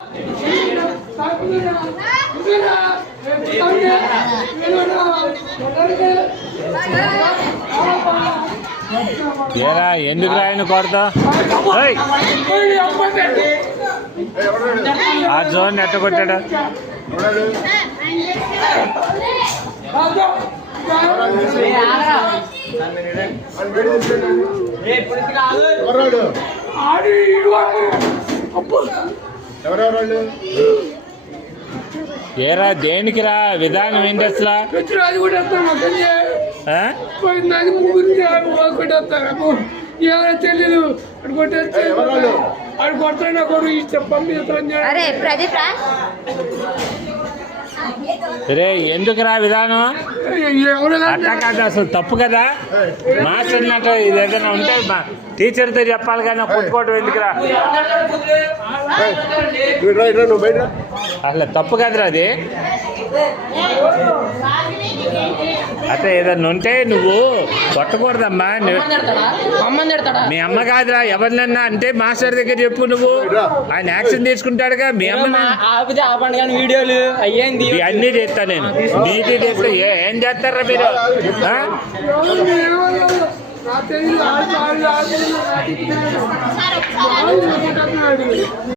ఏరా ఎందుకు రాయను కొడతా ఆ జోన్ ఎట్ట కొట్టాడు ఏరా దేనికి రా విధానం ఏంటి అసలు తెలియదు అడు కొడతాడు కొడు అరే ప్రదీప్ రా రే ఎందుకురా విధానం అట్లా కాదు అసలు తప్పు కదా మాస్టర్ అన్నట్టు ఇది ఏదైనా ఉంటే టీచర్తో చెప్పాలి కానీ కొట్టుకోవడం ఎందుకురా అసలు తప్పు కదరా అది అట్లా ఏదన్నా ఉంటే నువ్వు కొట్టకూడదమ్మా మీ అమ్మ కాదురా ఎవరినన్నా అంటే మాస్టర్ దగ్గర చెప్పు నువ్వు ఆయన యాక్షన్ తీసుకుంటాడుగా మీ అమ్మ వీడియోలు అయ్యేంది అన్నీ చేస్తా నేను నీటి చేస్తా ఏం చేస్తారా మీరు